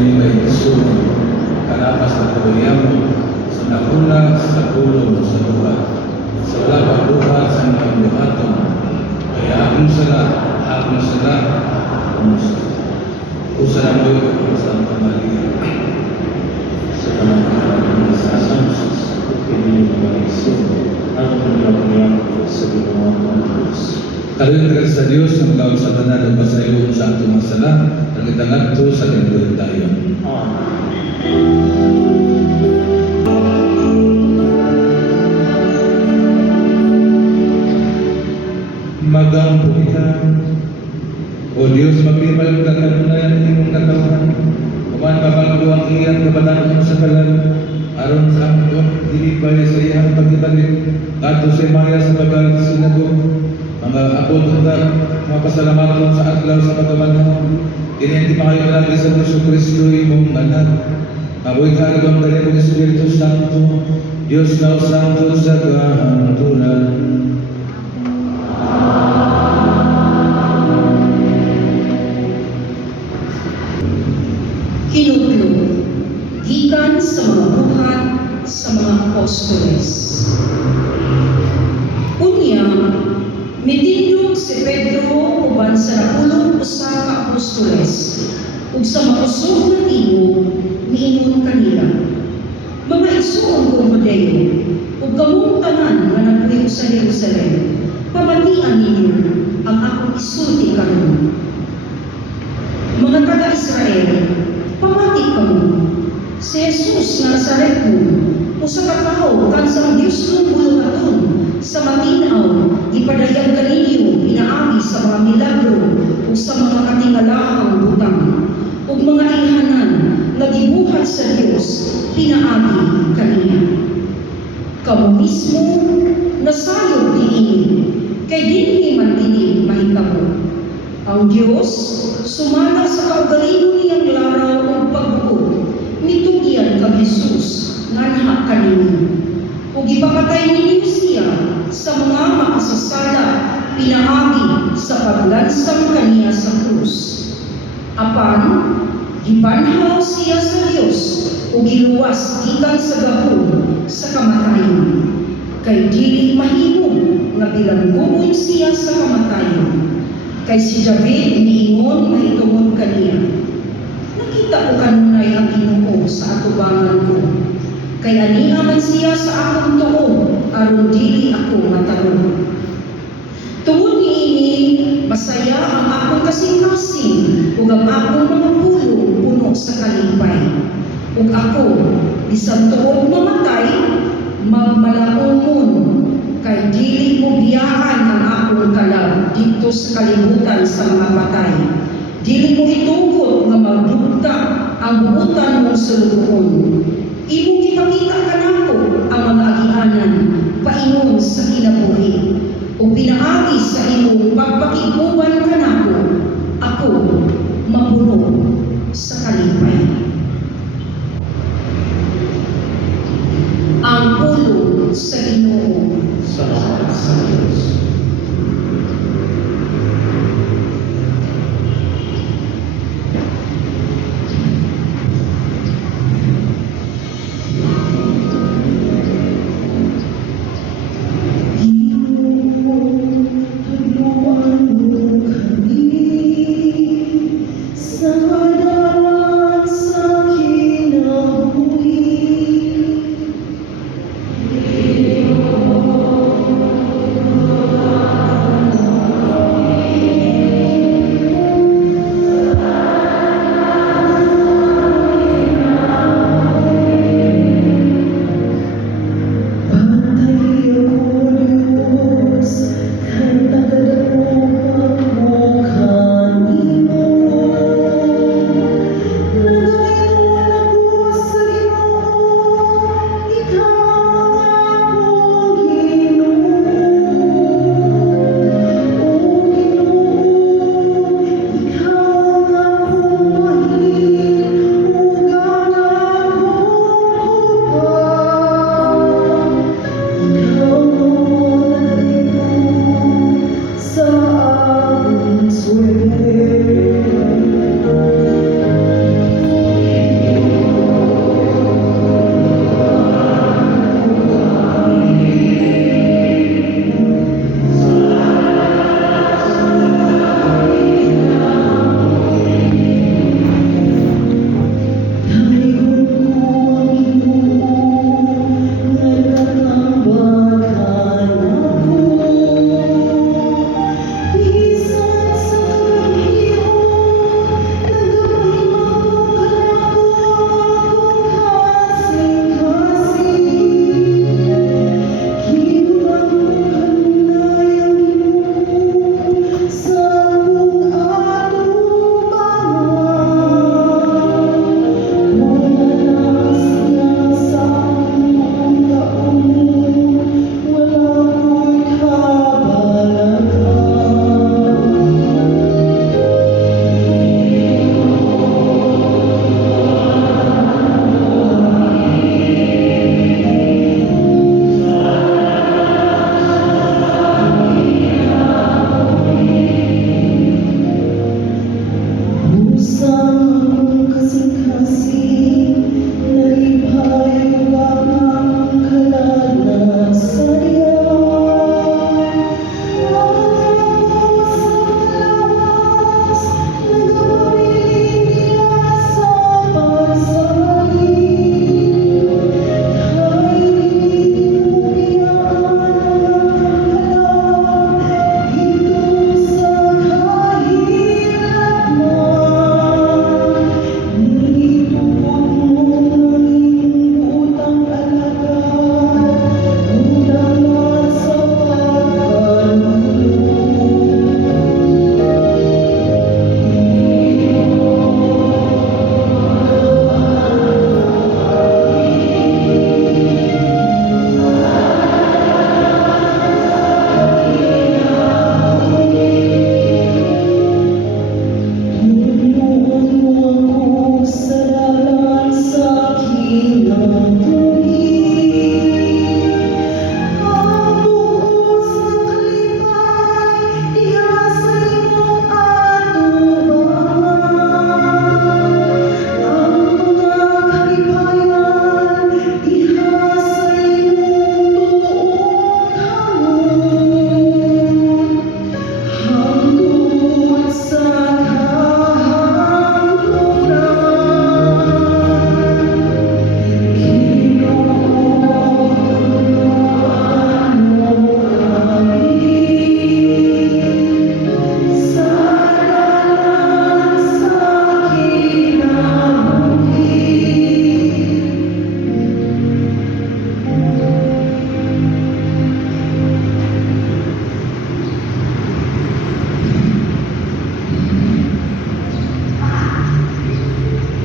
inyo ay Isu, kalapas na kabayamo, sa nakuna sa pulong sa lupa, sa wala pagbuhat sa mga buhaton, kaya akong sala, usa na mo yung Santa Maria, sa panahon ng sa Jesus, Pili mga Isu, ang paglabayang sa ginawa ng Diyos. Kalungan sa Diyos na magawag sa tanan ng pasayo sa atong masala, ang itangat to sa kanilang tayo. Magang pugihan, O Diyos, maglimal ka kanunayan ng iyong katawan, kuman mabago ang iyang kabataan sa kalan, aron sa among dilipay sa iyang pagibalik, ato sa Maria sa bagal sinagog, mga abot at mga pasalamatan sa adlaw sa pagkamanhon, kinenti makayo lagi sa Yesu Kristo imong anak. Aboy ka ng Dalawang Espiritu Santo, Diyos na santo sa kahantunan. Hinutlo, gikan sa mga buhat sa mga apostoles. Unya, mitindog si Pedro uban sa napulong usa ka apostoles, ug sa mausog na tibo niingon kanila, mga igsoon kong Judeo, ug kamong tanan nga nagpuyo sa Jerusalem, pamatian ninyo ang akong isulti karon. Mga taga-Israel, pamati kamo, si Jesus nga Nazaretno, usa ka tawo kansang Dios ng buluhaton, sa maminaw, ipadayag kaninyo, pinaagi sa mga milagro, o sa mga katingalahang butang, o mga ilhanan, na gibuhat sa Dios, pinaagi kaniya. Kamo mismo, nasayod diin, kay dinhi man ini mahitabo. Ang Diyos, sumala sa kaugalingon niyang laraw o pagbuod, nitugyan kang Jesus, nganha kaninyo. Ug ipapatay ninyo siya sa mga makasasala, pinaagi sa paglansang kaniya sa krus. Apan, gibanhaw siya sa Dios, ug giluwas gikan sa gahom sa kamatayon. Kay dili mahimo nga bilangguon siya sa kamatayon. Kay si David niingon nga itungod kaniya, nakita ko kanunay ang Ginoo sa atubangan ko. Kay aniha man siya sa akong tuo, aron dili ako matarong. Tungod niini, masaya ang akong kasing-kasing, ug ang akong mga pulong puno sa kalipay. Ug ako, bisan tuod mamatay, magmalaumon, kay dili mo biyaan ang akong kalag dito sa kalibutan sa mga patay. Dili mo itugot nga magdugta ang buutan mong sulubuon. Imong ipakita kanako ang mga agianan, painom sa kinabuhi, o pinaagi sa imong pagpakiguban kanako, ako mapuno sa kalipay. Ang pulong sa Ginoo. Salamat sa Diyos. Sa dalang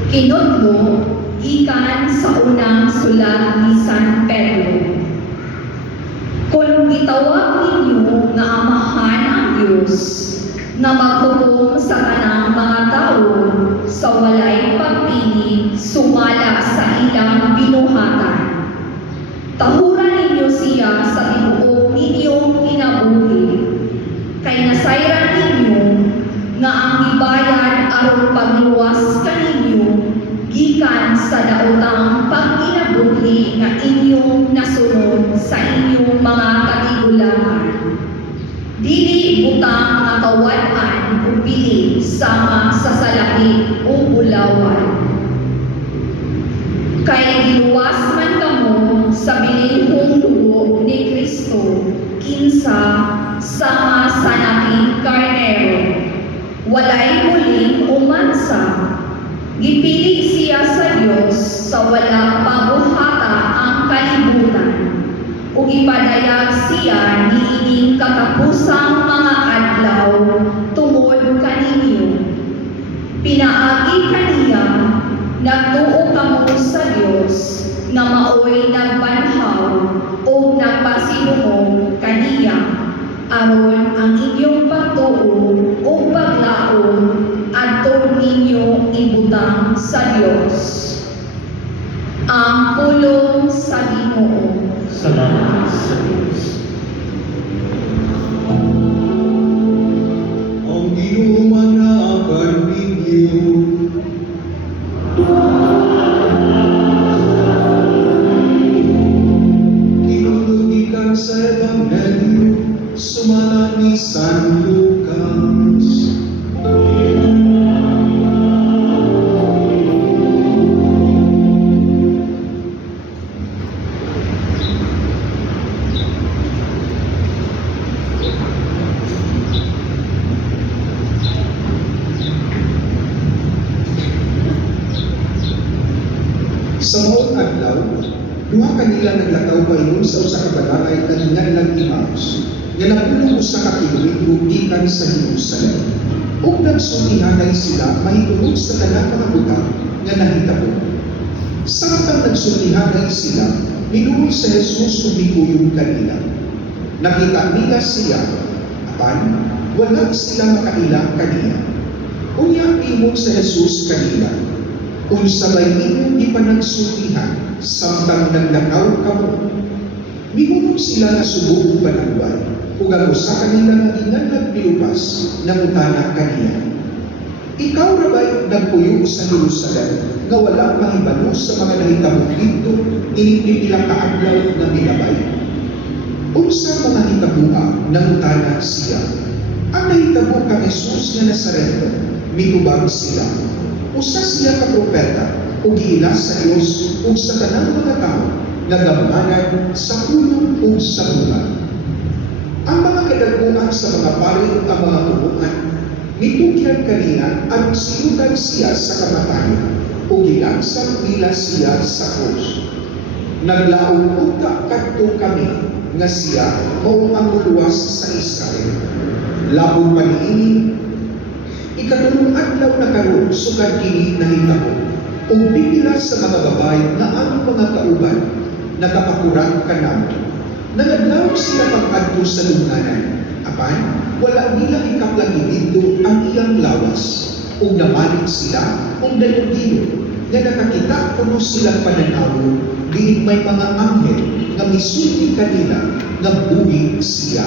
Kinotmo, gikan sa unang sulat ni San Pedro. Kung gitawag ninyo nga amahan ang Diyos, nga maghukom sa kanang mga tao sa walay pagpili sumala sa ilang binuhatan. Tahuran ninyo siya sa tibuok ninyong kinabuhi, kay nasayran ninyo nga ang gibayad aron pagluwas kaninyo gikan sa daotang pagkinabuhi nga inyong nasunod sa inyong mga katigulangan. Dili butang nga kawan-an o pili sama sa salapi o bulawan. Kay giluwas man kamo sa binilhong dugo ni Kristo kinsa sama sa naking karnero. Walay muling umansa. Gipili siya sa Dios sa wala pabuhata ang kalibutan. Ug ipadayag siya niining katapusang mga adlaw tungod kaninyo. Pinaagi kaniya, nagtuo kamo sa Dios nga maoy nagbanhaw o nagpasinuong kaniya aron ang inyong pagtuo o paglaom adto ninyo ibutang sa Dios. Ang pulong sa Ginoo. Salamat sa Diyos. Ang inumanakan ninyo. Kinutugikan sa Ebanghelyo, sumala ni San Lucas. Sa maong adlaw, duha kanila naglakaw paingon sa usa ka balay nga nganlang Emmaus, nga nagpulong usa ka kilometro gikan sa Jerusalem. Ug nagsultihanay sila mahitungod sa tanang mga butang nga nahitabo. Samtang nagsultihanay sila, miluoy sa Jesus ug mikuyog kanila. Nakita nila siya, apan wala sila makailang kaniya. Unya ingon sa Jesus kanila, unsa bay inyong ipanagsultihan samtang naglakaw kamo. Mihunong sila nga subok ug panagway, ug ang usa kanila nga ingan nagpiupas nangutana kaniya, ikaw ra bay nagpuyo sa Jerusalem nga wala mahibalo sa mga nahitabo dito ining pipila ka adlaw nga milabay? Unsa mga hitaboa nangutana siya? Ang nahitabo ka Jesus nga Nazareno, mitubag sila. Usa siya ka propeta o giilas sa Dios ug sa tanang mga tao nga gamhanan sa pulong ug sa buhat. Ang mga kadaguan sa mga pari ug ang mga tubuhan nitukyan kaniya ang silugan siya sa kamatayon o gilansang nila siya sa krus. Naglaom unta kadto kami nga siya mao ang luwas sa Israel. Labong paniini ikatulong adlaw na karon sukad kini nahitabo ug pipila sa mga babae nga aming mga kauban nakapakuran kanamo. Nagadlaw sila pag-adto sa lungganan, apan wala nila ikaplagi dito ang iyang lawas ug namalit sila ug dalugilo nga nakakita kuno silang pananaw diin may mga anghel nga misulti kanila nga buhi siya.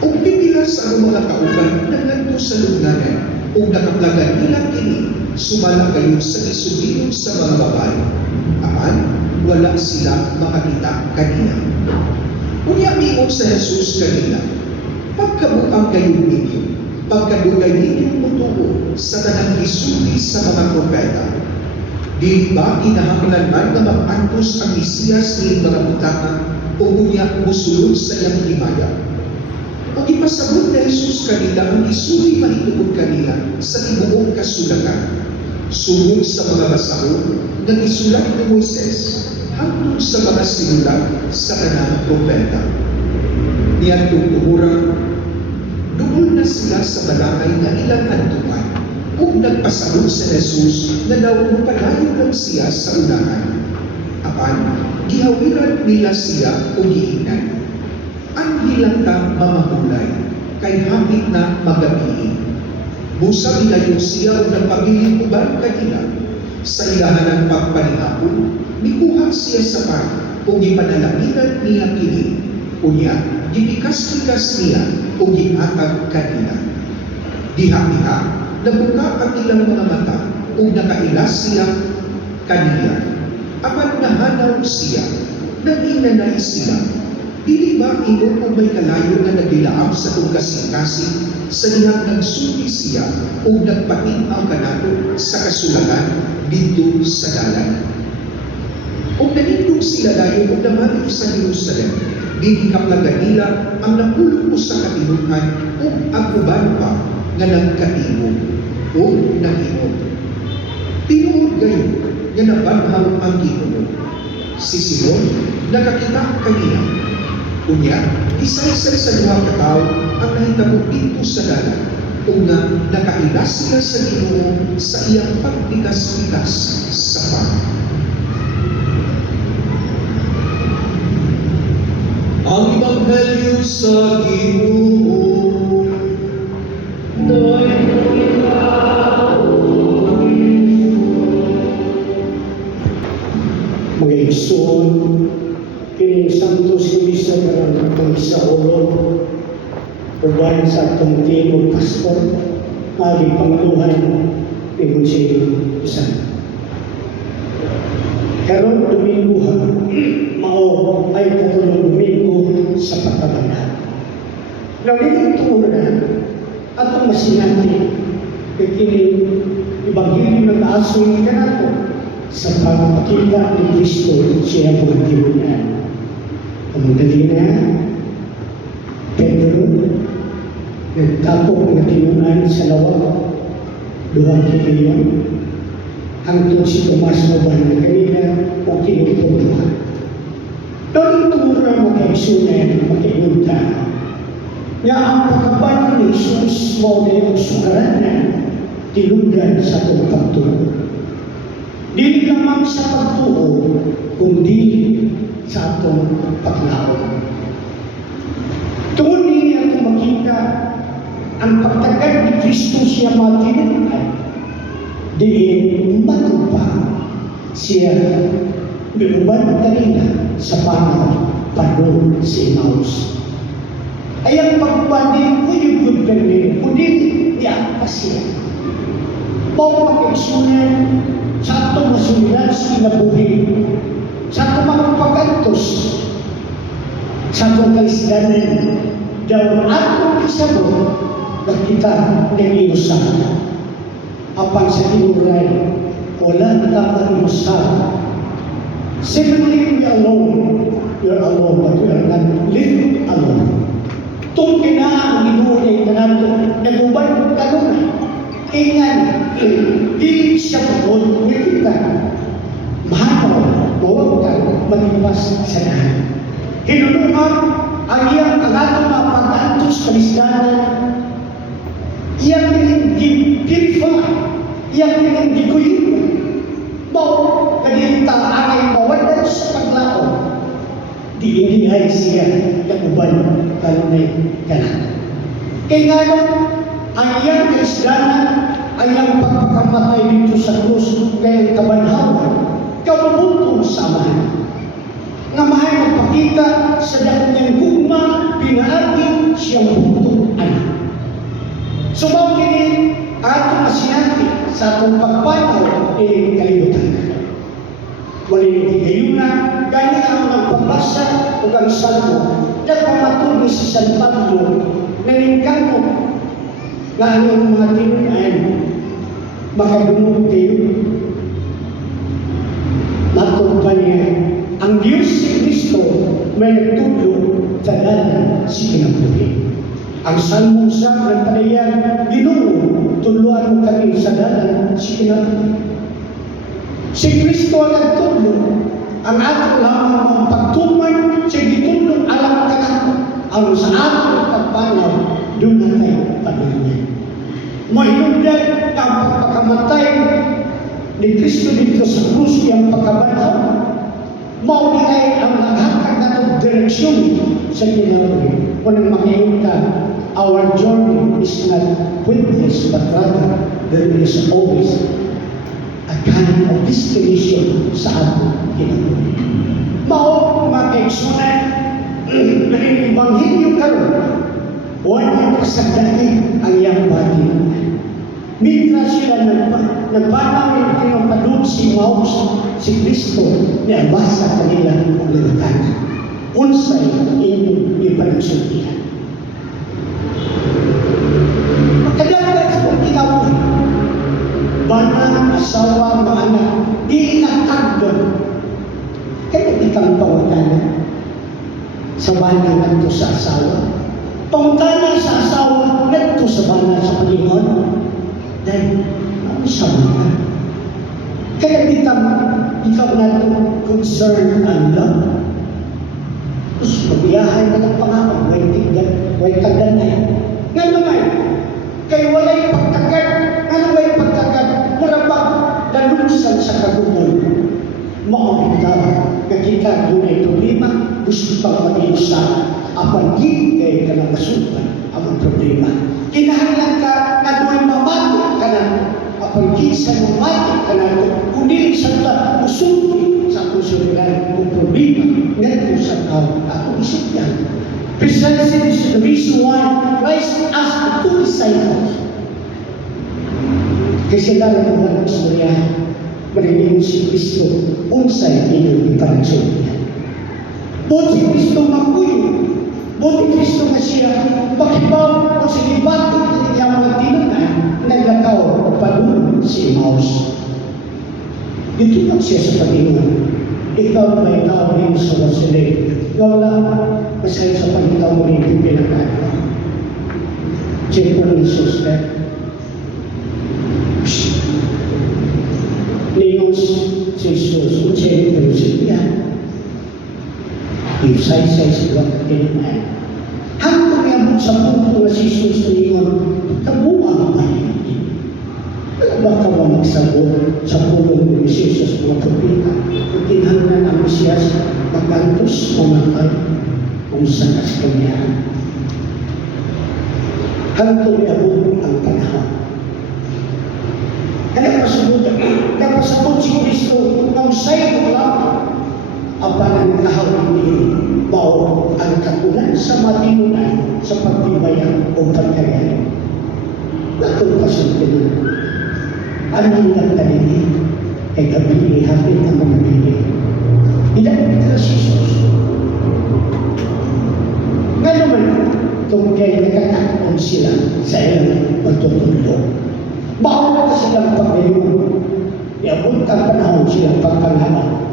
Ug pipila sa mga kauban ngadto sa lungganan ug nakaplagan nila kini sumala kayo sa isugilon sa mga babae, apan wala sila makakita kaniya. Unya miingon sa Jesus kanila, pagkabuang kayo ninyo, pagkadugay ninyong mutuo sa tanang gisulti sa mga propeta. Di ba kinahanglan man na mag-antos ang Mesiyas ni mga butaka o unya musulod sa iyang himaya? O ipasabot ni Jesus kanila ang isuli mahitungod kanila sa tibuok kasulatan, sumong sa mga basahon na isulat ni Moises hangtod sa mga sinulat sa kanang propeta. Niadtong tumuran, doon na sila sa balakay nga ilang adtuan, ug nagpasabot sa Jesus na daw mapalayo lang siya sa unahan. Apan, gihawiran nila siya o giingnan. Ang bilang ka mamahulay, kay hapit na magabi. Busa nilayo siya o nagpabiling uban kanila. Sa ilahan ng pagpanihapon, mikuha siya sa pan o gipanalakiran niya kini. Unya, gipikas-pikas niya o giatag kanila. Diha-diha, nabuka ang ilang mga mata o nakailas siya kanila. Apan nahanaw siya, nanginanay sila. Dili ba imo kung may kalayo na nagilaab sa kong kasing-kasing sa dihang nagsulti siya o nagpating-aw kanato sa kasulatan dito sa dalan? O nanindong sila dayon o namati sa Jerusalem, di kaplagan nila ang napulong ko sa katinukan o ang uban pa nga nagkatimog o nangimog. Tinuod gayon nga nabanghaw ang Ginoo. Si Simon nakakita kanina. Unya, isa-isa sa duha ka tawo ang nahitabo dito sa dalan ug nga nakailas sila sa Ginoo sa iyang pagbikas-bikas sa pan. Ang Ebanghelyo sa Ginoo. Mga igsoon, kining Santos Misa karang ng isa ulo, uban sa atong Timog Pastor, aging pangaluhan ni Monsignor Isan. Karon Domingo ha, mao ay katulong Domingo sa pagkabanda. Nalilito mo na atong masinati kay kining Ebanghelyo ng asoy kanato sa pagpakita ni Kristo siya mga tinunan. Kamugali na, Pedro, nagtapok na tinunan sa lawag, duha kikiyon, hangtod si Tomas Maban na kanina o kinututuhan. Doon tumura mag-eksunan, mag-igunta, nga ang pagkaban ni Jesus mo na yung sukaranan, tinundan sa itong pagtulog. Dili lamang sa pagtuo, kundi sa atong paglaon. Tungod nini atong makita ang pagtagad ni Kristo siya matinunan, diin matupang siya binuban kanina sa panahon panahon si Emmaus. Ay ang pagpandin ko yung good permit, kundi diyan pa siya. Mao pag-eksunan sa atong masuliran sa kinabuhi, sa atong mga pag-antos, sa atong kaisdanan, daw atong isabot, nakita ng inusahan. Apan sa tinuray, wala na tamang inusahan. Simply we alone, you're alone, but we are not living alone. Itong kinaan ang inuray ka nato, nag-ubay kanunay. Ingan, di siya pagod, nakita. Mahalaw, huwag ka mag-iwas sa lahat. Hinulungan ang iyang kagatong na pag-antos kalisdanan, iyang pinipirify, iyang pinipikuyin. Mau, kanita angay mawalan sa paglaon. Diiningay siya na uban kanunay kanan. Kaya nga lang, ang iyang kalisdanan ay ang pagpakamatay dito sa krus kayang kabanhawan, kabubuntong samahan. Nga mahal magpakita sa dakong gugma, pinaagin siyang buntong anak. Sumaw kini atong asinati sa atong pagpanaw kalibutan. Walin higayuna, gani ang nagpabasa o ang salmo, nagpamatun ni si San Pablo, naningkano na ang mga tinunan makabunod kayo. Matong pa niya, ang Diyos si Kristo may nagtulong sa dalan si kinabuhi. Ang salmong sa nagpalayan, Ginoo, tuluan mo kami sa dalan si kinabuhi. Si Kristo ang nagtulong, ang ato lamang ang pagtuman, siya gitulong alam ka na, ang sa ato pagpanaw, doon na tayo pagpalingan. Mahinundan ang pagkamatay ni Kristo dito sa krus iyang pagkabanhaw, mao ni ay ang naghatag na direksyon sa kinabuhi. Kung makayon ka, our journey is not pointless, but rather there is always a kind of destination sa ating kinabuhi. Mao makaigsunan ng Ebanghelyo karon, wala pasagdani ang iyang bati. Mitra sila nagpanawin pinapadun si Maus, si Kristo, na basa kanila ang lulutanan. Unsay inyong ipanagsultihan. Magkadagdag sa kong kinabuhi, banang asawa, mga anak, di nakagdan. Kaya ikang pangutanan sa banang nagto sa asawa. Pangutanan sa asawa, nagto sa banang sa Panginoon. Dahil, ano sa mga? Kaya ikaw na ito concern and love. Tapos magbiyahay na ng Panginoon, may kagdan na yan. Nga naman, kayo wala'y pagkagat, ano ba'y pagkagat? Marabang lalusan sa kagunan. Maunit ka, nakita doon ay problema, gusto pang mag-iusa, apang di kayo ka na masukan ang problema. Kinahanglan ka, ano'y mamati ka na, apang kinsa mamati ka na, kundi sa ta, usulti sa akong suliran kung problema, ngayon sa tao, akong isipyan. Precisely this is the reason why Christ asked the 2 disciples. Kasi dahil ko na ng istorya, marinig si Kristo, unsay inyong ipanagsultihan. Buot si Kristo makuyo, buot si Kristo nga siya, makibaw o sinibati ng iyang mga tinunay, naglakaw o palunod si Emmaus. Dito lang siya sa Panginoon. Ikaw may tao din sa Wasilay. Wala, masaya sa pagkitaw mo rin yung pinagkano. Check mo ng Jesus, Leos si Jesus, check mo ng siya. Isay-say sila katinunay. Hanggang yamot sa punto na si Jesus na yun, kabuang bayan. Alam ba ka ba magsagot sa pulong ni Jesus mga propita? Kung tinahanglan ang Mesiyas, magkantos mamatay kung saan as kanyaan. Hanggang yamot ang panahon. Kaya napasabot si Kristo ng sayo lang ang panangkahawin niyo bao ang kakulan sa matinunan sa pagtibayan o pagkayaan. Natong kasuntin ang nagtalini ay kabili hapit ang mga bili. Ilan ito si Jesus. Nga naman, kung kaya nakakakon sila sa ilang magtutulog, bawal silang pagayon. Iabot ang panahon silang pagkalaman.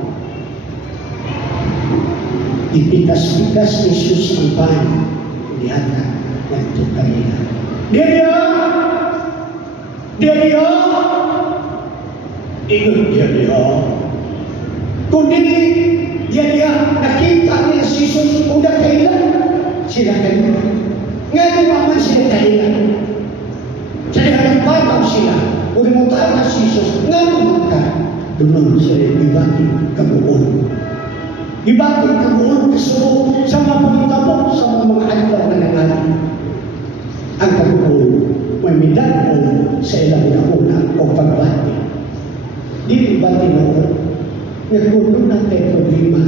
Ipitas-pitas ni Jesus ang bahay. Lihat na, nagtog kanina. Dia! Ingat dia. Kundi dia nakita niya si Jesus udah kailan. Sila kanina. Ngayon naman sila kailan. Saya nagpataw sila. Ulimutan na si Jesus. Ngayon ka. Doon sila ibati kabuon. Ibati kabuon kasubo sa mga pagkitapok sa mga adlaw na nangalan. Ang kabuon may midagol sa ilang nauna o pagbati. Di ibati noon. Nagpuno natin problema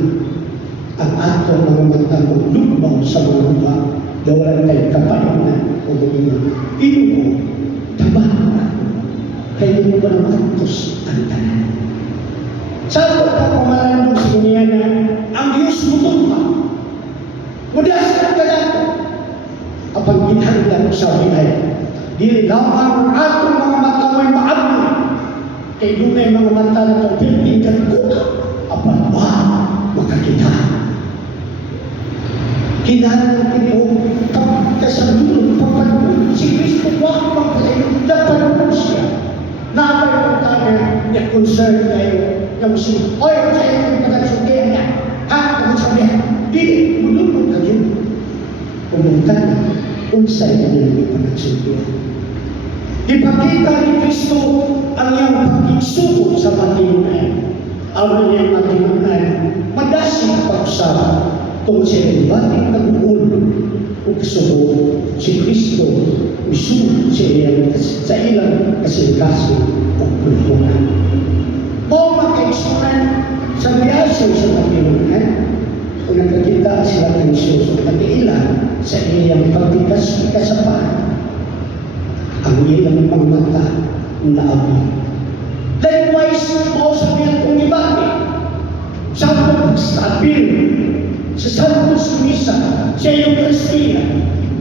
ang ato mga magtangong lumaw sa mga lupa na walang tayo kapahinan o mga inuo. Tama na. Kaya mo ba naman tos ang tanan? Sa ako pa pumalandong sa kanya na ang Diyos butong pa. Mudasan ka na ito. Apang ginhanda sa bihay. Di lamang atong mga mata may maabot. Kaya doon ay mga mata na ito pinipindan ko. Apang ba makakita. Kinahalan natin yung pagkasalunan, pagkalunan. Si Kristo wak magpalayo, napalunan siya. Napay ang tayo, niya concern tayo, na musim, oy, tayo yung pagkasukihan niya. Ha? Ang sabihan, di, mulunod ka yun. Pumunta na, unsay na yung pagkasukihan. Ipakita ni Kristo ang iyang pagkiksuko sa matinunan. Ang iyang matinunan, madasig pag-usap tungkol sa bating pag-uul o kasubo si Kristo misuot sa ilang kasilikaso o kulungan. O makaiksunan sa biyasa sa matinunan, kung nakakita sila ng Isus at ilan sa iyang pagtikas kasapahan, ang ilang mga mata na abot. Likewise, mausabihan kong ibagi sa pagsabil sa Santos Misa sa iyong Kristiya,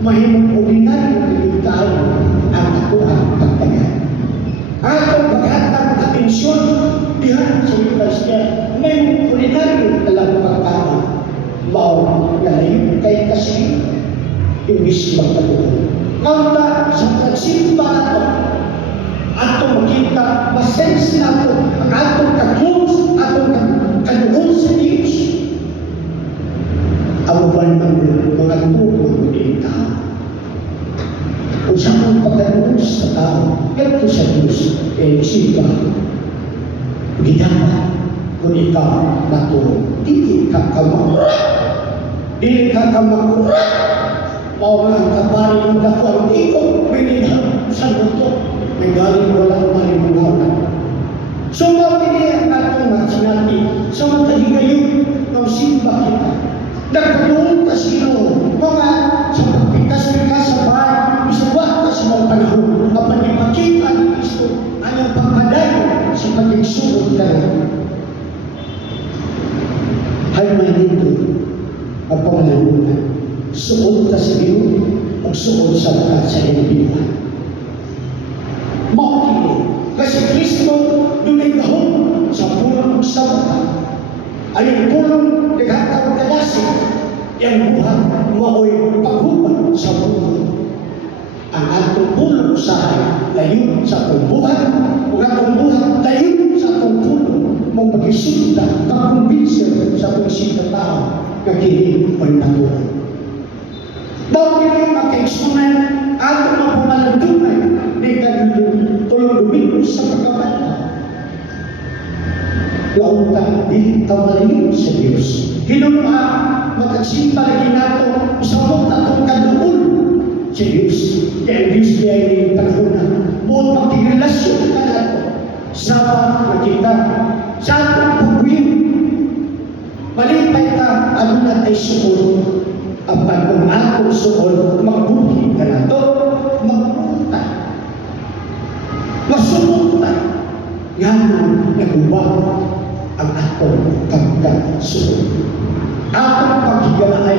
mahimong ordinaryo ng tao ang ako ang pagtagal. Ang akong paghatag atensyon dihan sa iyong Kristiya, mahimong ordinaryo alam pagkama, mao nalayo kay kasi imbis magpatuloy. Kaunta sa pagsimba nato, ato makita, masense nato ang atong kaglus, atong kaluhon sa Diyos. Ang uban ng mga grupo ng tao. Kung saan ang pagkaluhon sa tao, ito sa Diyos, eh simba, ginawa, kung ikaw nato, hindi ka kamakura. Hindi ka kamakura. Maulang ang kapari ng dakwang ikaw, binigyan sa luto. May galing walang malimunaw. So, mapili ang atong mga sinati sa matahigayon ng simba kita. Nagpatuloy ka sino, mga sa pagpikas-pikas sa bahay, isawa ka sa mga panahon, ang panipakita ni Kristo, ang pagpadayo sa pagigsuot ka na. Hay manito, ang pangalamunan. Suot ka sa iyo o suot sa lahat sa iyong binuhay. Makikita, kasi Kristo dumigahon sa pulong sa bata. Ay ang pulong naghatag kadasig, yung buhat mao'y paghuban sa buhay. Ang atong pulong usahay, layo sa atong buhat, o atong buhat, layo sa atong pulong, mong pag-isulta, pag-convincer sa atong sita tao, na kini o natuwa. Bakit makaiksunan ato ang pumalantunay di tulong Domingo sa pagkabata? Launta di kamalayo sa Diyos. Hinunga magkagsimpa lagi nato usapot atong kaduol sa Diyos. Kaya ang Diyos niya ay panahon na buong magkirelasyon ka nato sa nakita sa atong pagwin. Malipay ka ano na tayo suon. Apag kung atong suon, magbuhi ka na ito, magpunta. Masumpunta. Yan ang nagubah ang atong pagkasuon. Atong paghiganay,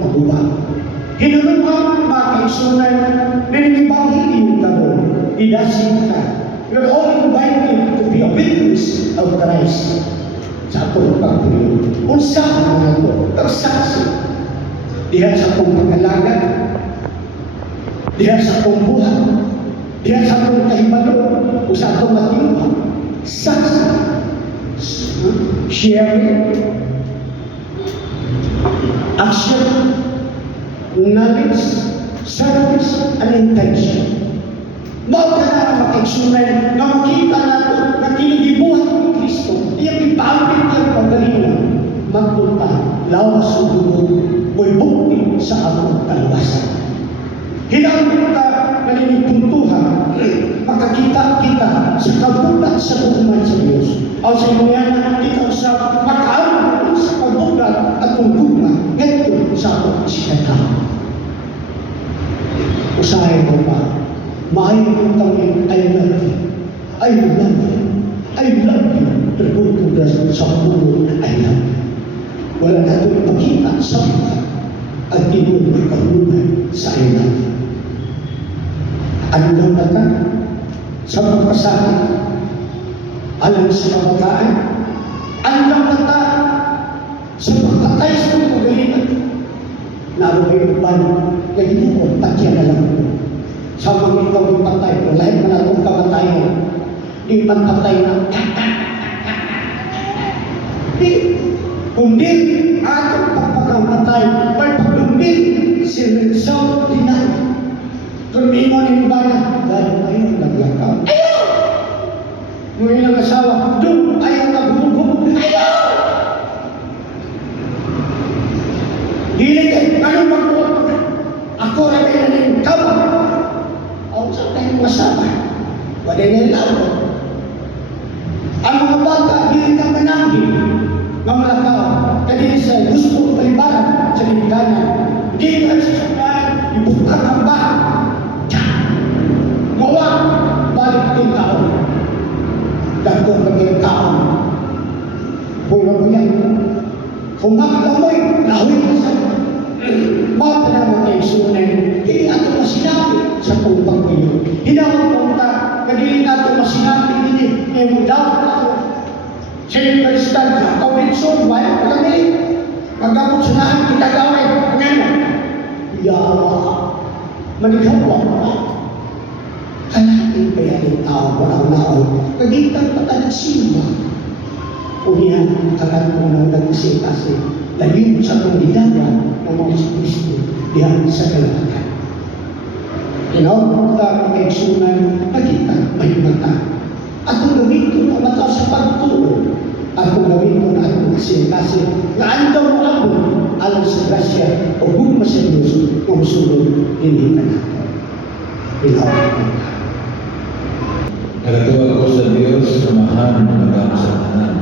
magubah. Hinulungan, makaisunan, ninibangin ka mo, idasin ka. You're all invited to be a witness of Christ sa atong pagpuyo. Unsa ang nato, pagsaksi. Diha sa akong pag-alaga, diha sa akong buhay, diha sa akong kahibalo, o sa akong matiwa, saksa, sharing, action, knowledge, service, and intention. Mao ka na makaiksunan na makita nato na kinigibuhat ni Kristo, iyang ipaambit ang pagalingan, magpunta, lawas o dugo, mo'y bukti sa among kalawasan. Hinambit ka nalinipuntuhan, makakita kita sa kabugat sa bukuman sa Diyos. O sa imuyan, ikaw sa makaambit sa kabugat at tungtugma, ngayon sa among sikataw. Usahay mo pa, maayon kami, I love you, I love you, I love you, terbutugas sa puno, I love you. Wala natin makita sa mga at tinulong kahulunan sa ilan. Ano lang natin? Sa pagkasakit, alam sa kabataan, ano lang natin? Sa pagkatay sa mga galitan, naroon ban na ginukot, patya na lang po. Sa mga ikaw yung patay, kung lahat na natong kamatayan, di man patay na, kundi atong pagpakamatay may pagdumbin si Rizal Dinay. Kung may mga nimbana, dahil ayaw naglakaw. Ayaw! Nung ilang asawa, doon ayaw nagbubog. Ayaw! Dili kayo, ano magbuot? Ako rin ay nanin kama. Ako sa tayong masama. Wala nila ako. Ang mga bata, dili ka manangin. Mga malakaw, kadili sa gusto kong palibaran sa liganan. Di ka sasakyan, ibutang ang bahan. Mawa, balik din tao. Dagkong maging tao. Puro mo yan. Kung maglamoy, lahoy ka sa mga panamang kayo sunay, hindi natin masinabi sa pupang iyo. Hinawag mo ta, hindi natin masinabi ini, yung dapat nato. Sige, Kristal ka, kawin so, wala ka kami. Pagkakot sunahan, kita gawin. Ngayon, yawa, manigawa. Kalahin kaya yung tao, wala-wala, kagitan pa ka nagsimba. Unihan, alam ko na nag-isip-asip, lalim sa pangdilawan ng mga si Kristo diyan sa kalahatan. Tinawag ta ang kaigsunan, nakita, may mata. Atong gawin ko na mata sa pagturo. Atong gawin ko na atong isip-asip, na andaw mo ako, alam sa grasya, o gugma sa Diyos, kung sunod, hindi ka nato. Tinawag ko ta. Nagatuwa ko sa Diyos na mahal magam sa tanan.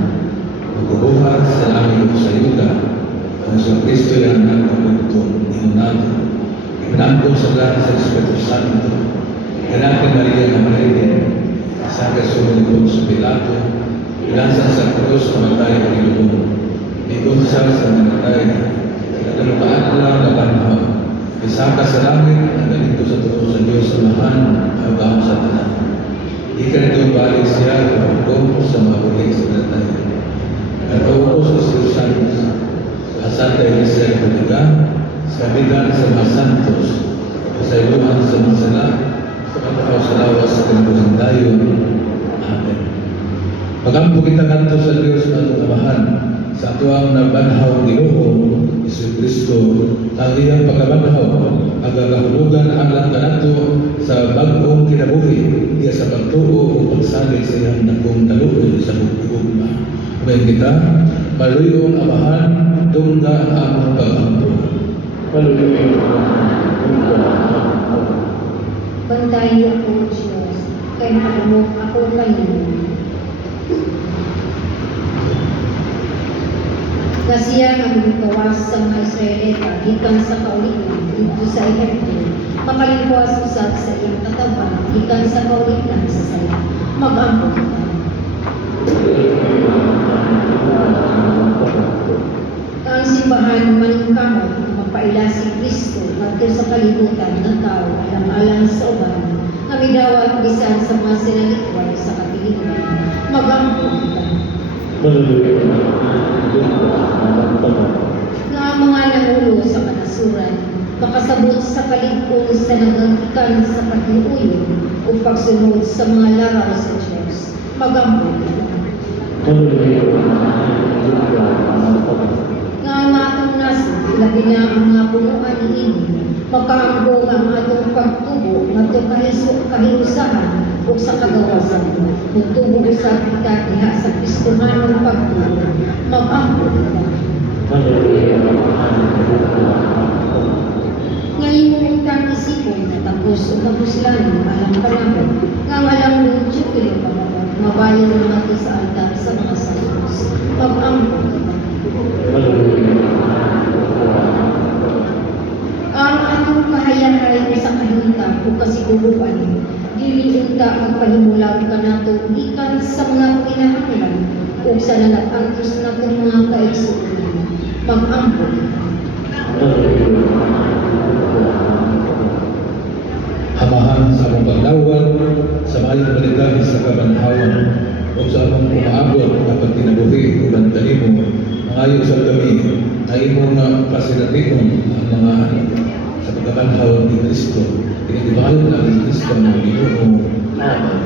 Magbubuhat sa langit sa yuta, ang sa Kristo yan ang kapagtong inunado. Imanangkong sa lahat sa Espiritu Santo, Ganapin Maria na Maria, sa kasunod sa Pilato, Pinasang sa krus na matay ang ilubong, Igunsal sa nanatay, Nagkalupaan lang na banhaw, Isaka sa langit, ang ganito sa tuo sa Diyos sa mahal, magam sa tanan. Ikan balik siya hukum sama boleh sebenarnya. Atau Espiritu Santo, Santa Iglesia Ketiga, Sabidan sama Santos, Kesaibuhan sama Salah, Sepatah Salawas Kenabusan Dayu. Amin. Magampo kita kanto sa Diyos na tumahan, sa tuwang nabanhaw Ginoo, Isu Kristo, ang iyang pagkabanhaw, agagahulugan ang lang kanato sa bagong kinabuhi, iya sa pagtuo o pagsalig sa iyang nagong taluoy sa bugma. Ngayon kita, paluyong amahan, tungga ang among pagampo. Paluyong amahan, tungga ang among pagampo. Bantayan ako, Diyos, kay nakamok ako kayo. Kasiya ang gawas sa mga Israelita, gikan sa kaulitan, dito sa Ehipto, makalimpuas usad sa iyang katawan, gikan sa kaulitan sa saya, mag-ampo kita. Ang simbahan maningkamot, mapaila si Kristo, ngadto sa kalibutan ng tao, alam-alam sa uban, kamidawat bisan sa mga sinalitway sa kapilitan, mag-ampo kita. Paluyong amahan, tungga ang among pagampo. Nga ang mga nangulo sa kanasuran, makasabot sa kaligpong sa nagagikan sa pagluuyo o pagsunod sa mga laraw sa Diyos, magampo kita. Paluyong amahan, tungga ang among pagampo. Nga ang atong naso, labi na ang mga punuan ni ini, makaambong ang atong pagtubo, nga kahiusahan o sa kagawasan. Kung tubo sa kita diha sa Kristohanong pagtubo, mag-ampo kita. Paluyong amahan, tungga ang among pagampo. Ngayon mo utang isipon na tapos o tapos lang alam ka namin, nga walang lunsyo kilo pagkakas, mabayan naman ito sa altar sa mga salos. Mag-ampo kita. Paluyong amahan, tungga ang among pagampo. Ang atong kahayahay sa kahita o kasiguruan, dili unta magpahimulag ka nato ikan sa mga kinahanglan o sa nalapangtos natong mga kaigsunan. Mag-ampo kita. Paluyong amahan, tungga ang among pagampo. Amahan sa among pagdawat, sa mayong balikan sa kabanhawan, o sa among umaabot kapag kinabuhi o bantanimo, mangayo sa kami, na imo nga pasilatinon ang mga sa pagkabanhaw ni Kristo, pinitibayon ang Kristo ng Ginoo. Amen.